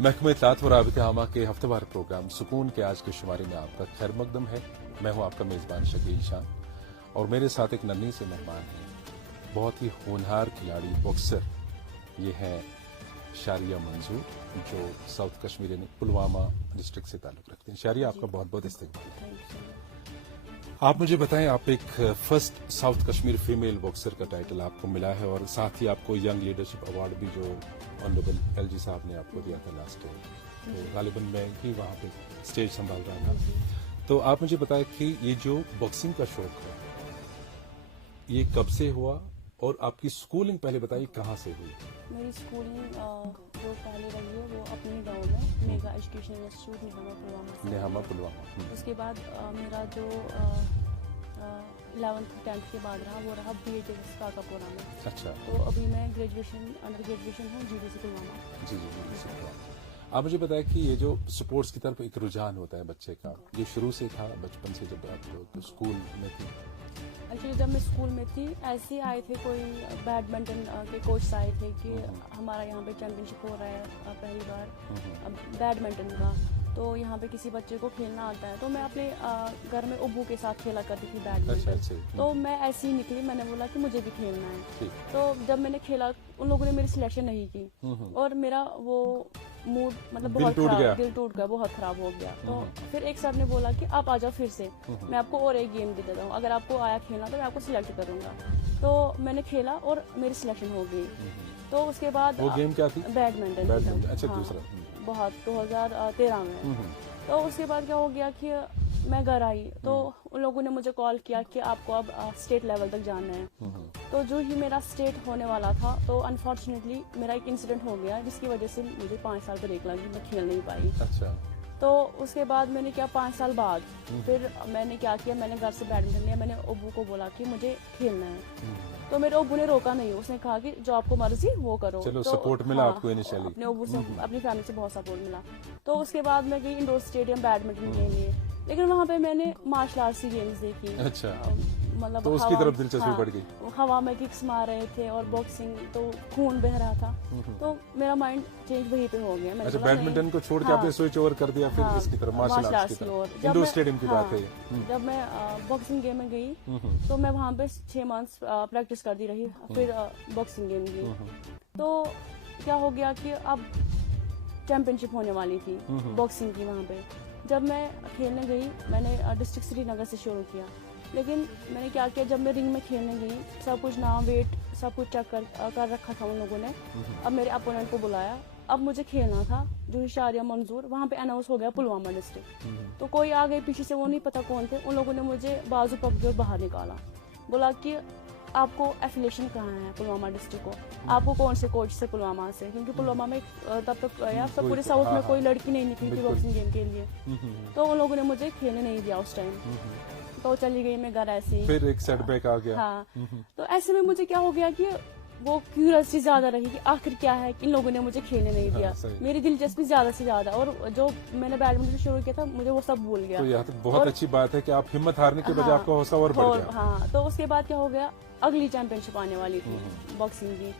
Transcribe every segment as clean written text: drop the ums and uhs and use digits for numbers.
محکمہ اطلاعات و رابطہ عامہ کے ہفتہ وار پروگرام سکون کے آج کے شمارے میں آپ کا خیر مقدم ہے. میں ہوں آپ کا میزبان شکیل شاہ اور میرے ساتھ ایک ننھی سے مہمان ہیں, بہت ہی ہونہار کھلاڑی باکسر. یہ ہے شاریہ منظور جو ساؤتھ کشمیر یعنی پلوامہ ڈسٹرکٹ سے تعلق رکھتے ہیں. شاریہ, آپ کا بہت بہت استقبال. آپ مجھے بتائیں, آپ ایک first south Kashmir female boxer کا ٹائٹل آپ کو ملا ہے اور ساتھ ہی آپ کو ینگ لیڈرشپ ایوارڈ بھی جو آنریبل ایل جی صاحب نے آپ کو دیا تھا لاسٹ ٹائم, تو غالباً میں ہی وہاں پہ اسٹیج سنبھال رہا تھا. تو آپ مجھے بتائیں کہ یہ جو باکسنگ کا شوق ہے یہ کب سے ہوا اور آپ کی سکولنگ پہلے بتائیے کہاں سے ہوئی؟ میری سکولنگ جو پہلے رہی ہے وہ اپنے گاؤں میں میگا ایجوکیشن انسٹیٹیوٹ نہامہ پلوامہ سے. نہامہ پلوامہ. اس کے بعد میرا جو 11th 10th کے بعد رہا وہ رہا بی ایچ ایس کاکا پورہ میں. اچھا. تو ابھی میں گریجویشن انڈر گریجویشن ہوں جی ڈی سی پلوامہ. جی جی جی. آپ مجھے بتائیں کہ یہ جو سپورٹس کی طرف ایک رجحان ہوتا ہے بچے کا, یہ شروع سے تھا بچپن سے جب آپ اسکول میں تھی؟ ایکچولی جب میں اسکول میں تھی ایسے آئے تھے کوئی بیڈمنٹن کے کوچ آئے تھے کہ ہمارا یہاں پہ چیمپئن شپ ہو رہا ہے پہلی بار بیڈمنٹن کا, تو یہاں پہ کسی بچے کو کھیلنا آتا ہے. تو میں اپنے گھر میں ابو کے ساتھ کھیلا کرتی تھی بیڈمنٹن. تو میں ایسے ہی نکلی, میں نے بولا کہ مجھے بھی کھیلنا ہے. تو جب میں نے کھیلا ان لوگوں نے میری سلیکشن نہیں کی اور میرا وہ موڈ مطلب بہت خراب, دل ٹوٹ گیا, بہت خراب ہو گیا. تو پھر ایک سر نے بولا کہ آپ آ جاؤ پھر سے, میں آپ کو اور ایک گیم دے دیتا ہوں, اگر آپ کو آیا کھیلنا تو میں آپ کو سلیکٹ کروں گا. تو میں نے کھیلا اور میری سلیکشن ہو گئی. تو اس کے بعد وہ گیم کیا تھی؟ بیڈمنٹن. اچھا, دوسرا بہت 2013 میں. تو اس کے بعد کیا ہو گیا کہ میں گھر آئی تو ان لوگوں نے مجھے کال کیا کہ آپ کو اب اسٹیٹ لیول تک جانا ہے. تو جو ہی میرا اسٹیٹ ہونے والا تھا تو انفارچونیٹلی میرا ایک انسیڈنٹ ہو گیا جس کی وجہ سے مجھے 5 سال بریک لگی, میں کھیل نہیں پائی. اچھا. تو اس کے بعد میں نے کیا 5 سال بعد پھر میں نے کیا کیا, میں نے گھر سے بیڈمنٹن لیا, میں نے ابو کو بولا کہ مجھے کھیلنا ہے. تو میرے ابو نے روکا نہیں, اس نے کہا کہ جو آپ کو مرضی وہ کرو. چلو سپورٹ ملا آپ کو انیشلی, اپنے ابو سے اپنی فیملی سے بہت سپورٹ ملا. تو اس کے بعد میں گئی انڈور اسٹیڈیم بیڈمنٹن کے لیے, لیکن وہاں پہ میں نے مارشل آرٹس کی گیمز دیکھی. اچھا. مطلب تو اس کی طرف دلچسپی بڑھ گئی, ہوا میں ککس مار رہے تھے اور باکسنگ, تو خون بہ رہا تھا. تو میرا مائنڈ چینج وہیں پہ ہو گیا. اچھا, بیڈمنٹن کو چھوڑ کے آپ نے سوئچ اوور کر دیا پھر اس کی طرف مارشل آرٹس کی طرف. انڈور اسٹیڈیم کی بات ہے. جب میں باکسنگ گیم میں گئی تو میں وہاں پہ 6 months پریکٹس کرتی رہی, پھر باکسنگ گیم گئی. تو کیا ہو گیا کہ اب چیمپئن شپ ہونے والی تھی باکسنگ کی وہاں پہ. جب میں کھیلنے گئی میں نے ڈسٹرکٹ سری نگر سے شروع کیا, لیکن میں نے کیا کیا جب میں رنگ میں کھیلنے گئی سب کچھ نام ویٹ سب کچھ چیک کر رکھا تھا ان لوگوں نے. اب میرے اپوننٹ کو بلایا, اب مجھے کھیلنا تھا جو شاریہ منظور, وہاں پہ اناؤنس ہو گیا پلوامہ ڈسٹرکٹ. تو کوئی آگے پیچھے سے وہ نہیں پتا کون تھے, ان لوگوں نے مجھے بازو پکڑ کر باہر نکالا, بولا کہ آپ کو ایفیلیشن کہاں ہے پلوامہ ڈسٹرکٹ کو, آپ کو کون سے کوچ سے پلوامہ سے, کیونکہ پلوامہ میں تب تک سب پورے ساؤتھ میں کوئی لڑکی نہیں نکلی تھی باکسنگ گیم کے لیے. تو ان لوگوں نے مجھے کھیلنے نہیں دیا اس ٹائم. تو چلی گئی میں گھر ایسے ہی, پھر ایک سیٹ بیک آ گیا. ہاں. تو ایسے میں مجھے کیا ہو گیا کہ وہ کیوریوسٹی زیادہ رہی کہ آخر کیا ہے کہ ان لوگوں نے مجھے کھیلنے نہیں دیا. میری دلچسپی زیادہ سے زیادہ, اور جو میں نے بیڈمنٹن شروع کیا تھا مجھے وہ سب بھول گیا. تو یہ بہت اچھی بات ہے کہ آپ ہمت ہارنے کے بجائے آپ کا حوصلہ اور بڑھ گیا. ہاں. تو اس کے بعد کیا ہو گیا, اگلی چیمپئن شپ آنے والی تھی باکسنگ کی,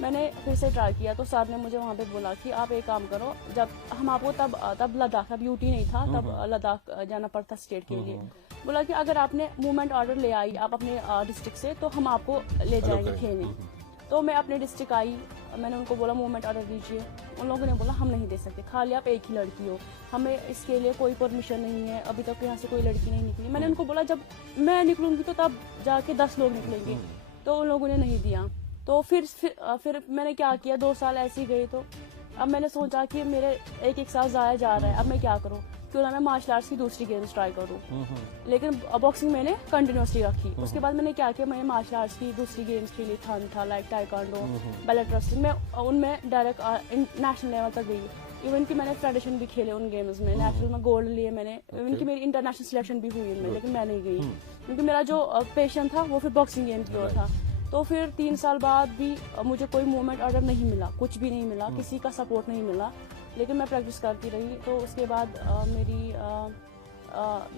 میں نے پھر سے ٹرائی کیا. تو سر نے مجھے وہاں پہ بولا کہ آپ ایک کام کرو, جب ہم آپ کو تب لداخ, اب یوٹی نہیں تھا تب لداخ جانا پڑتا اسٹیٹ کے لیے. بولا کہ اگر آپ نے موومنٹ آرڈر لے آئی آپ اپنے ڈسٹرکٹ سے تو ہم آپ کو لے جائیں گے کھیلنے. تو میں اپنے ڈسٹرکٹ آئی, میں نے ان کو بولا موومنٹ آرڈر دیجیے. ان لوگوں نے بولا ہم نہیں دے سکتے, خالی آپ ایک ہی لڑکی ہو, ہمیں اس کے لیے کوئی پرمیشن نہیں ہے, ابھی تک یہاں سے کوئی لڑکی نہیں نکلی. میں نے ان کو بولا جب میں نکلوں گی تو تب جا کے 10 لوگ نکلیں گے. تو ان لوگوں نے نہیں دیا. تو پھر میں نے کیا کیا, 2 سال ایسے ہی گئے. تو اب میں نے سوچا کہ میرے ایک سال ضائع جا رہا ہے, اب میں کیا کروں, کیوں نہ میں مارشل آرٹس کی دوسری گیمز ٹرائی کروں. لیکن باکسنگ میں نے کنٹینیوسلی رکھی. اس کے بعد میں نے کیا کیا, میں نے مارشل آرٹس کی دوسری گیمز کے لیے تھا لائک ٹائیکانڈو, بیلٹ ریسلنگ, میں ان میں ڈائریکٹ نیشنل لیول تک گئی. ایون کہ میں نے فیڈریشن بھی کھیلے ان گیمز میں, نیشنل میں گولڈ لیے میں نے, ایون کہ میری انٹرنیشنل سلیکشن بھی ہوئی ان میں, لیکن میں نہیں گئی کیونکہ میرا جو پیشن تھا وہ پھر باکسنگ گیم کی اور تھا. تو پھر 3 سال بعد بھی مجھے کوئی موومنٹ آرڈر نہیں ملا, کچھ بھی نہیں ملا, کسی کا سپورٹ نہیں ملا, لیکن میں پریکٹس کرتی رہی. تو اس کے بعد میری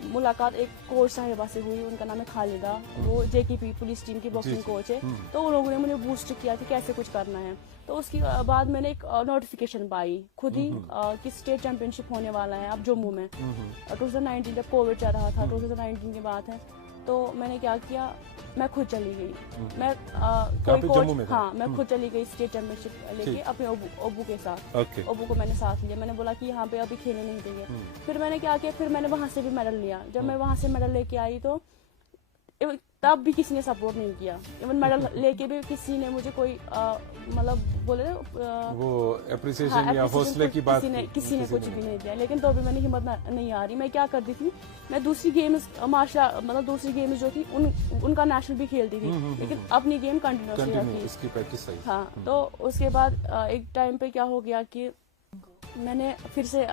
ملاقات ایک کوچ صاحبہ سے ہوئی, ان کا نام ہے خالدہ, وہ JKP پولیس ٹیم کی باکسنگ کوچ ہے. تو ان لوگوں نے مجھے بوسٹ کیا کہ کیسے کچھ کرنا ہے. تو اس کے بعد میں نے ایک نوٹیفیکیشن پائی خود ہی کہ اسٹیٹ چیمپئن شپ ہونے والا ہے اب جموں میں 2019 جب کووڈ چل رہا تھا 2019 کی بات ہے. تو میں نے کیا کیا, میں خود چلی گئی, میں کوئی کوچ, ہاں میں خود چلی گئی اسٹیٹ چیمپئن شپ لے کے اپنے ابو کے ساتھ. ابو کو میں نے ساتھ لیا, میں نے بولا کہ یہاں پہ ابھی کھیلنے نہیں دیں گے. پھر میں نے کیا کیا, پھر میں نے وہاں سے بھی میڈل لیا. جب میں وہاں سے میڈل لے کے آئی تو تب بھی کسی نے سپورٹ نہیں کیا. ایون میڈل لے کے بھی کسی نے مجھے کوئی مطلب بولے وہ اپریسیشن یا حوصلے کی بات کسی نے کچھ بھی نہیں دیا. لیکن تو بھی میں نے ہمت نہیں آ رہی. میں کیا کرتی تھی, میں دوسری گیمز مطلب دوسری گیمز جو تھی ان کا نیشنل بھی کھیلتی تھی, لیکن اپنی گیم کنٹینیوسلی رکھی. ہاں, تو اس کے بعد ایک ٹائم پہ کیا ہو گیا کہ میں نے پھر سے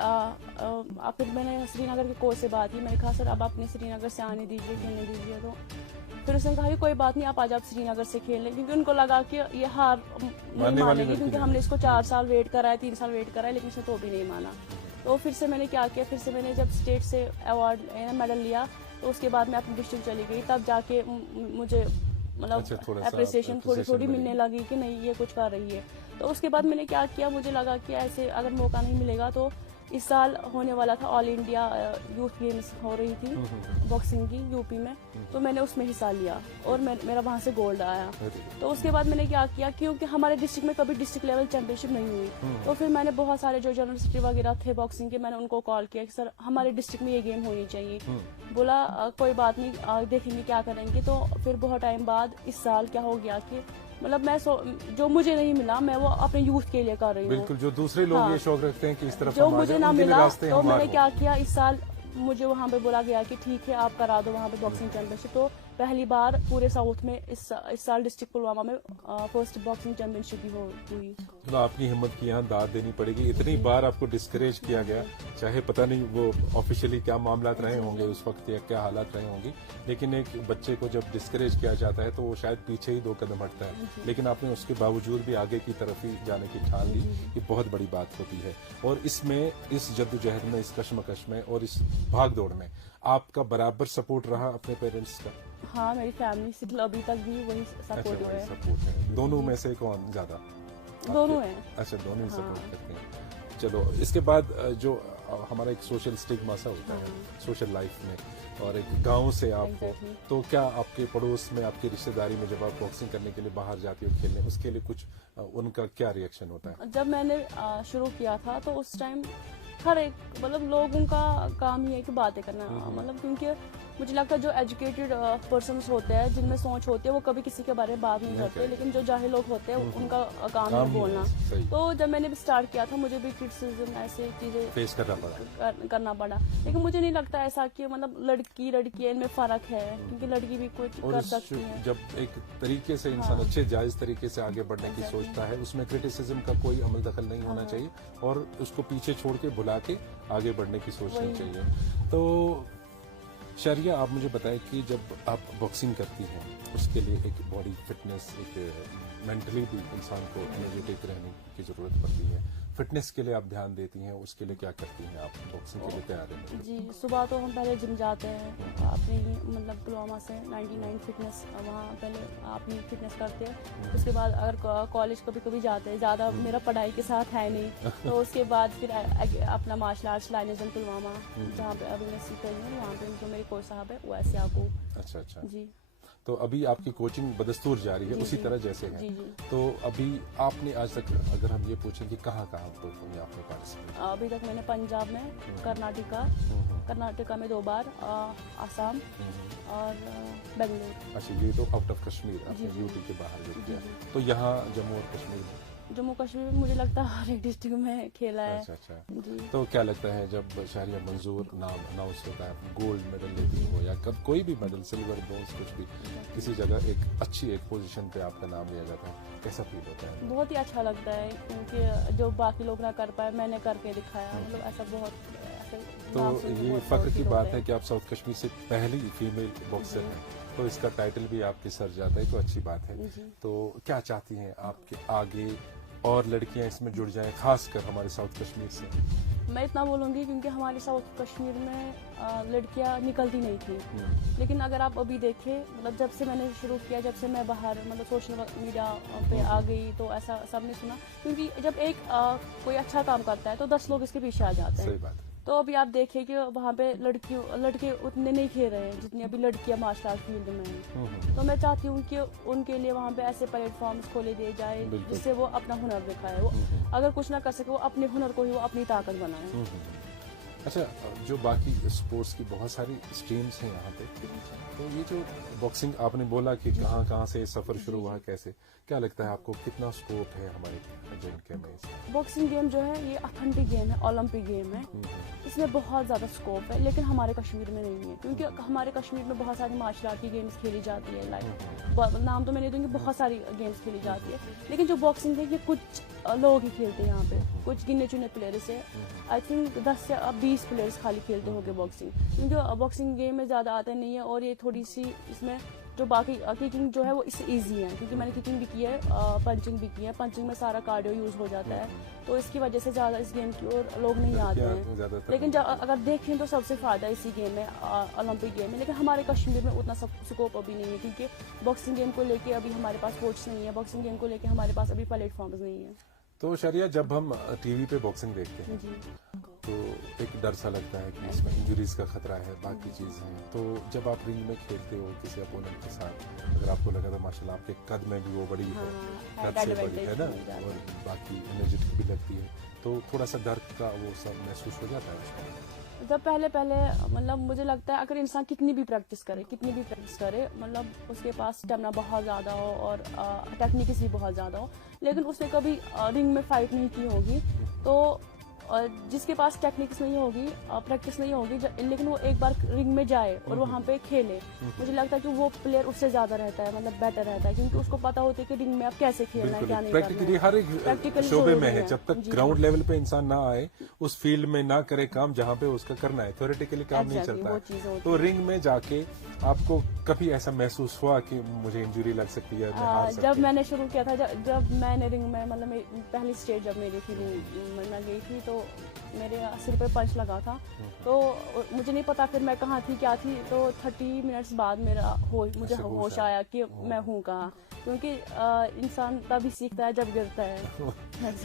پھر میں نے سری نگر کے کوچ سے بات کی. میں نے کہا سر اب اپنے سری نگر سے آنے دیجیے, کھیلنے دیجیے. تو پھر اس نے کہا کہ کوئی بات نہیں, آپ آج آپ سری نگر سے کھیل لیں, کیونکہ ان کو لگا کہ یہ ہار نہیں مانے گی, کیونکہ ہم نے اس کو 4 سال ویٹ کرا ہے, 3 سال ویٹ کرا ہے, لیکن اس نے تو بھی نہیں مانا. تو پھر سے میں نے کیا کیا, پھر سے میں نے جب اسٹیٹ سے ایوارڈ میڈل لیا تو اس کے بعد میں اپنی ڈسٹرکٹ چلی گئی. تب جا کے مجھے مطلب اپریسیشن تھوڑی تھوڑی ملنے لگی کہ نہیں یہ کچھ کر رہی ہے. تو اس کے بعد میں نے کیا کیا, مجھے لگا کہ ایسے اگر موقع نہیں ملے گا تو اس سال ہونے والا تھا آل انڈیا یوتھ گیمز ہو رہی تھی باکسنگ کی یو پی میں, تو میں نے اس میں حصہ لیا اور میرا وہاں سے گولڈ آیا. تو اس کے بعد میں نے کیا کیا, کیونکہ ہمارے ڈسٹرکٹ میں کبھی ڈسٹرکٹ لیول چیمپئن شپ نہیں ہوئی, تو پھر میں نے بہت سارے جو یونیورسٹی وغیرہ تھے باکسنگ کے, میں نے ان کو کال کیا کہ سر ہمارے ڈسٹرکٹ میں یہ گیم ہونی چاہیے. بولا کوئی بات نہیں, دیکھیں گے کیا کریں گے. تو پھر بہت ٹائم بعد اس سال کیا ہو گیا کہ مطلب میں جو مجھے نہیں ملا میں وہ اپنے یوتھ کے لیے کر رہی ہوں. بالکل, جو دوسرے لوگ یہ شوق رکھتے ہیں کہ اس طرف جو مجھے نہ ملا, تو میں نے کیا کیا, اس سال مجھے وہاں پہ بولا گیا کہ ٹھیک ہے آپ کرا دو وہاں پہ باکسنگ چیمپئن شپ. تو پہلی بار پورے ساؤتھ میں اس سال ڈسٹرکٹ پلوامہ میں فرسٹ باکسنگ چیمپئن شپ بھی ہوئی. تو آپ کی ہمت کی یہاں داد دینی پڑے گی. اتنی بار آپ کو ڈسکریج کیا گیا, چاہے پتہ نہیں وہ آفیشیلی کیا معاملات رہے ہوں گے اس وقت یا کیا حالات رہے ہوں گی, لیکن ایک بچے کو جب ڈسکریج کیا جاتا ہے تو وہ شاید پیچھے ہی 2 قدم ہٹتا ہے, لیکن آپ نے اس کے باوجود بھی آگے کی طرف ہی جانے کی ٹھان لی. یہ بہت بڑی بات ہوتی ہے. اور اس میں, اس جدوجہد میں, اس کشمکش میں اور اس بھاگ دوڑ میں آپ کا برابر سپورٹ رہا اپنے پیرنٹس کا؟ ہاں, میری فیملی سے ابھی تک بھی وہی سپورٹ ہے. دونوں میں سے کون زیادہ؟ دونوں ہیں. اچھا, دونوں ہی سپورٹ کرتے ہیں. چلو, اس کے بعد جو ہمارا ایک سوشل اسٹگما سا ہوتا ہے سوشل لائف میں, اور ایک گاؤں سے آپ کو, تو کیا آپ کے پڑوس میں, آپ کی رشتہ داری میں جب آپ باکسنگ کرنے کے لیے باہر جاتی ہو کھیلنے, اس کے لیے کچھ ان کا کیا ریئیکشن ہوتا ہے؟ جب میں نے شروع کیا تھا تو اس ٹائم ہر ایک مطلب لوگوں کا کام ہی ہے کہ باتیں کرنا, مطلب کیونکہ مجھے لگتا ہے جو ایجوکیٹڈ پرسنس ہوتے ہیں, جن میں سوچ ہوتی ہے, وہ کبھی کسی کے بارے میں بات نہیں کرتے, لیکن جو جاہل لوگ ہوتے ہیں ان کا کام ہے بولنا. تو جب میں نے بھی اسٹارٹ کیا تھا مجھے بھی کرٹیسزم ایسے چیزیں فیس کرنا پڑا, لیکن مجھے نہیں لگتا ایسا کہ مطلب لڑکی ان میں فرق ہے, کیونکہ لڑکی بھی کچھ کر سکتی ہے. جب ایک طریقے سے انسان اچھے جائز طریقے سے آگے بڑھنے کی سوچتا ہے, اس میں کرٹیسزم کا کوئی عمل دخل نہیں ہونا چاہیے, اور اس کو پیچھے چھوڑ کے بھلا کے آگے بڑھنے کی سوچنی چاہیے. تو شہریہ, آپ مجھے بتائیں کہ جب آپ باکسنگ کرتی ہیں اس کے لیے ایک باڈی فٹنس, ایک مینٹلی بھی انسان کو انرجیٹک رہنے کی ضرورت پڑتی ہے. فٹنس کے لیے آپ دھیان دیتی ہیں, اس کے لیے کیا کرتی ہیں آپ باکسنگ کے لیے تیار ہیں؟ جی, صبح تو ہم پہلے جم جاتے ہیں اپنے ہی مطلب پلوامہ سے 99 فٹنس, وہاں پہلے اپنی فٹنس کرتے ہیں. اس کے بعد اگر کالج کبھی کبھی جاتے ہیں, زیادہ میرا پڑھائی کے ساتھ ہے نہیں, تو اس کے بعد پھر اپنا مارشل آرٹس لائنزن پلوامہ جہاں پہ ابھی میں سیکھ رہی ہوں, وہاں پہ جو میرے کوچ صاحب ہے وہ ایسے آپ کو. اچھا جی, تو ابھی آپ کی کوچنگ بدستور جاری ہے اسی طرح جیسے ہے. تو ابھی آپ نے آج تک اگر ہم یہ پوچھیں کہ کہاں کہاں آپ نے پارٹیسپیٹ؟ ابھی تک میں نے پنجاب میں, کرناٹکا میں 2 بار, آسام اور بنگلور. اچھا, یہ تو آؤٹ آف کشمیر, آپ نے یو پی کے باہر جو کیا. تو یہاں جموں اور کشمیر میں, جموں کشمیر میں مجھے لگتا ہے ہر ایک ڈسٹرکٹ میں کھیلا ہے. اچھا, تو کیا لگتا ہے جب شہریہ منظور نام اناؤنس ہوتا ہے, گولڈ میڈل لیتی ہو یا کب کوئی بھی میڈل, سلور, برونز, کچھ بھی, کسی جگہ ایک اچھی ایک پوزیشن پہ آپ کا نام لیا جاتا ہے, کیسا فیل ہوتا ہے؟ بہت ہی اچھا لگتا ہے, کیونکہ جو باقی لوگ نہ کر پائے میں نے کر کے دکھایا, مطلب ایسا بہت. تو یہ فخر کی بات ہے کہ آپ ساؤتھ کشمیر سے پہلی فیمیل باکسر ہیں, تو اس کا ٹائٹل بھی آپ کے سر جاتا ہے, تو اچھی بات ہے. تو کیا چاہتی ہیں آپ کے آگے اور لڑکیاں اس میں جڑ جائیں, خاص کر ہمارے ساؤتھ کشمیر سے؟ میں اتنا بولوں گی کیونکہ ہمارے ساؤتھ کشمیر میں لڑکیاں نکلتی نہیں تھیں، لیکن اگر آپ ابھی دیکھیں مطلب جب سے میں نے شروع کیا، جب سے میں باہر مطلب سوشل میڈیا پہ آ گئی تو ایسا سب نے سنا، کیونکہ جب ایک کوئی اچھا کام کرتا ہے تو 10 لوگ اس کے پیچھے آ جاتے ہیں. صحیح بات ہے. تو ابھی آپ دیکھیں کہ وہاں پہ لڑکے اتنے نہیں کھیل رہے ہیں جتنی ابھی لڑکیاں مارشل آرٹ فیلڈ میں ہیں. تو میں چاہتی ہوں کہ ان کے لیے وہاں پہ ایسے پلیٹ فارمس کھولے دیے جائے جس سے وہ اپنا ہنر دکھائے. وہ اگر کچھ نہ کر سکے وہ اپنے ہنر کو ہی وہ اپنی طاقت بنائے. اچھا، جو باقی اسپورٹس کی بہت ساری اسٹریمس ہیں یہاں پہ، تو یہ جو باکسنگ آپ نے بولا کہ کہاں سے سفر شروع ہوا، کیسے، کیا لگتا ہے آپ کو کتنا اسکوپ ہے ہمارے JNK میں؟ باکسنگ گیم جو ہے یہ اتھینٹک گیم ہے، اولمپک گیم ہے. اس میں بہت زیادہ اسکوپ ہے لیکن ہمارے کشمیر میں نہیں ہے، کیونکہ ہمارے کشمیر میں بہت ساری مارشل آرٹ کی گیمز کھیلی جاتی ہے. لائک نام تو میں نہیں دوں گی، بہت ساری گیمز کھیلی جاتی ہے، لیکن جو باکسنگ ہے یہ کچھ لوگ ہی کھیلتے ہیں یہاں پہ، کچھ گنے چنے پلیئرس ہے. آئی تھنک 10 سے 20 پلیئرس خالی کھیلتے ہوں گے باکسنگ، کیونکہ باکسنگ گیم میں زیادہ آتے نہیں ہے. اور یہ تھوڑی سی اس میں جو باقی ککنگ جو ہے وہ اس سے ایزی ہے، کیونکہ میں نے ککنگ بھی کی ہے، پنچنگ بھی کی ہے. پنچنگ میں سارا کارڈیو یوز ہو جاتا ہے، تو اس کی وجہ سے زیادہ اس گیم کی اور لوگ نہیں آتے ہیں. لیکن اگر دیکھیں تو سب سے فائدہ اسی گیم میں، اولمپک گیم میں. لیکن ہمارے کشمیر میں اتنا سکوپ ابھی نہیں ہے، کیونکہ باکسنگ گیم کو لے کے ابھی ہمارے پاس کوچ نہیں ہے، باکسنگ گیم کو لے کے ہمارے پاس ابھی پلیٹ فارمز نہیں ہے. تو شریعہ، جب ہم ٹی وی پہ باکسنگ دیکھتے ہیں تو ایک ڈر سا لگتا ہے کہ اس میں انجریز کا خطرہ ہے، باقی چیز ہیں. تو جب آپ رنگ میں کھیلتے ہو کسی اپوننٹ کے ساتھ، اگر آپ کو لگا تو ماشاء اللہ آپ کے قد میں بھی وہ بڑی ہے، قد سے بڑی ہے نا، اور باقی انرجیٹک بھی لگتی ہے، تو تھوڑا سا ڈر کا وہ سب محسوس ہو جاتا ہے اس میں. جب پہلے مطلب مجھے لگتا ہے اگر انسان کتنی بھی پریکٹس کرے مطلب اس کے پاس اسٹیمنا بہت زیادہ ہو اور ٹیکنیکس بھی بہت زیادہ ہو، لیکن اس نے کبھی رنگ میں فائٹ نہیں کی ہوگی، تو جس کے پاس ٹیکنیکس نہیں ہوگی، پریکٹس نہیں ہوگی، لیکن وہ ایک بار رنگ میں جائے اور وہاں پہ کھیلے، مجھے لگتا ہے کہ وہ پلیئر اس سے زیادہ رہتا ہے، مطلب بیٹر رہتا ہے، کیونکہ اس کو پتا ہوتا ہے کہ رنگ میں اب کیسے کھیلنا ہے، کیا نہیں کرنا ہے. پریکٹیکلی ہر ایک شعبے میں ہے، جب تک گراؤنڈ لیول پہ انسان نہ آئے، اس فیلڈ میں نہ کرے کام جہاں پہ اس کا کرنا ہے، تھیوریٹیکلی کام نہیں چلتا ہے. تو رنگ میں جا کے آپ کو کبھی ایسا محسوس ہوا کہ مجھے انجری لگ سکتی ہے؟ جب میں نے شروع کیا تھا، جب میں نے رنگ میں مطلب پہلی اسٹیج جب میری تھی، میں گئی تھی تو میرے سر پہ پنچ لگا تھا، تو مجھے نہیں پتا پھر میں کہاں تھی کیا تھی. تو 30 منٹس بعد مجھے ہوش آیا کہ میں ہوں کہاں، کیونکہ انسان تبھی سیکھتا ہے جب گرتا ہے.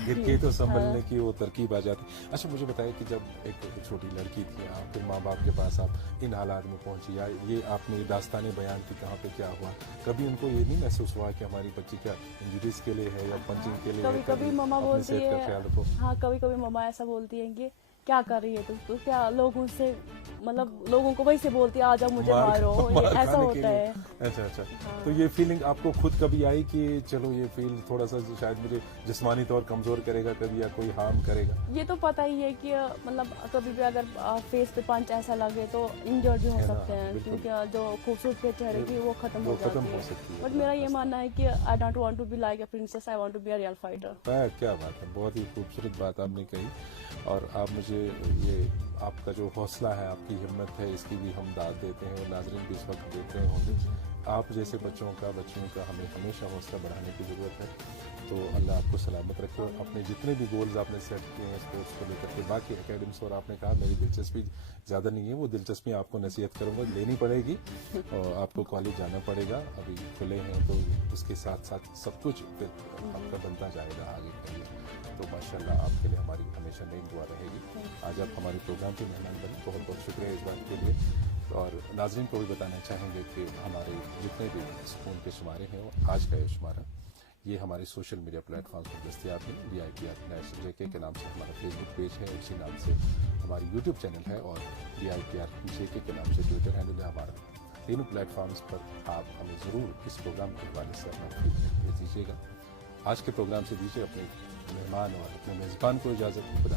گر کے تو سنبھلنے کی وہ ترکیب آ جاتی. اچھا، مجھے بتائیں کہ جب ایک چھوٹی لڑکی تھی آپ، پھر ماں باپ کے پاس آپ ان حالات میں پہنچی، یا یہ آپ نے داستانیں بیان کی کہاں پہ کیا ہوا، کبھی ان کو یہ نہیں محسوس ہوا کہ ہماری بچی کیا انجریز کے لیے ہے یا پنچنگ کے لیے؟ کبھی ماما بولتی ہے، ہاں کبھی ماما ایسا بولتی ہے کہ کیا کر رہی ہے تو کیا لوگوں سے مطلب لوگوں کو وہی سے بولتی ہے آ جاؤ مجھے مارو، ایسا ہوتا ہے. اچھا. تو یہ فیلنگ آپ کو خود کبھی آئی کہ چلو یہ فیل تھوڑا سا شاید مجھے جسمانی طور کمزور کرے گا کبھی، یا کوئی ہارم کرے گا؟ یہ تو پتہ ہی ہے کہ مطلب کبھی بھی اگر فیس پہ پنچ ایسا لگے تو انجرڈ بھی ہو سکتے ہیں، کیونکہ جو خوبصورت کے چہرے کی وہ ختم ہو جاتی ہے. بٹ میرا یہ ماننا ہے کہ I don't want to be like a princess, I want to be a real fighter. کیا بات ہے، بہت ہی خوبصورت بات آپ نے کہی. اور آپ مجھے یہ آپ کا جو حوصلہ ہے، آپ کی ہمت ہے، اس کی بھی ہم داد دیتے ہیں، اور ناظرین بھی اس وقت دیتے ہوں گے. آپ جیسے بچوں کا ہمیں ہمیشہ حوصلہ بڑھانے کی ضرورت ہے. تو اللہ آپ کو سلامت رکھے، اور اپنے جتنے بھی گولز آپ نے سیٹ کیے ہیں اسپورٹس کو لے کر کے، باقی اکیڈمس، اور آپ نے کہا میری دلچسپی زیادہ نہیں ہے، وہ دلچسپی آپ کو نصیحت کروں گا لینی پڑے گی، اور آپ کو کالج جانا پڑے گا، ابھی کھلے ہیں تو اس کے ساتھ ساتھ سب کچھ پھر آپ کا بنتا جائے گا آگے کے لیے. تو ماشاءاللہ آپ کے لیے ہماری ہمیشہ نئی دعا رہے گی. آج آپ ہمارے پروگرام کے مہمان بنے، بہت بہت شکریہ اس بات کے لیے. اور ناظرین کو بھی بتانا چاہیں گے کہ ہمارے جتنے بھی سکون کے شمارے ہیں، آج کا یہ شمارہ یہ ہمارے سوشل میڈیا پلیٹ فارمز پر دستیاب ہے. VIPR کے نام سے ہمارا فیس بک پیج ہے، اسی نام سے ہماری یوٹیوب چینل ہے، اور VIPR کے نام سے ٹویٹر ہینڈل ہے ہمارا. تینوں پلیٹ فارمز پر آپ ہمیں ضرور اس پروگرام کے حوالے سے اپنا فیڈ بیک بھیج دیجیے گا. آج کے پروگرام سے دیجیے اپنے مہمان اور اپنے میزبان کو اجازت. خدا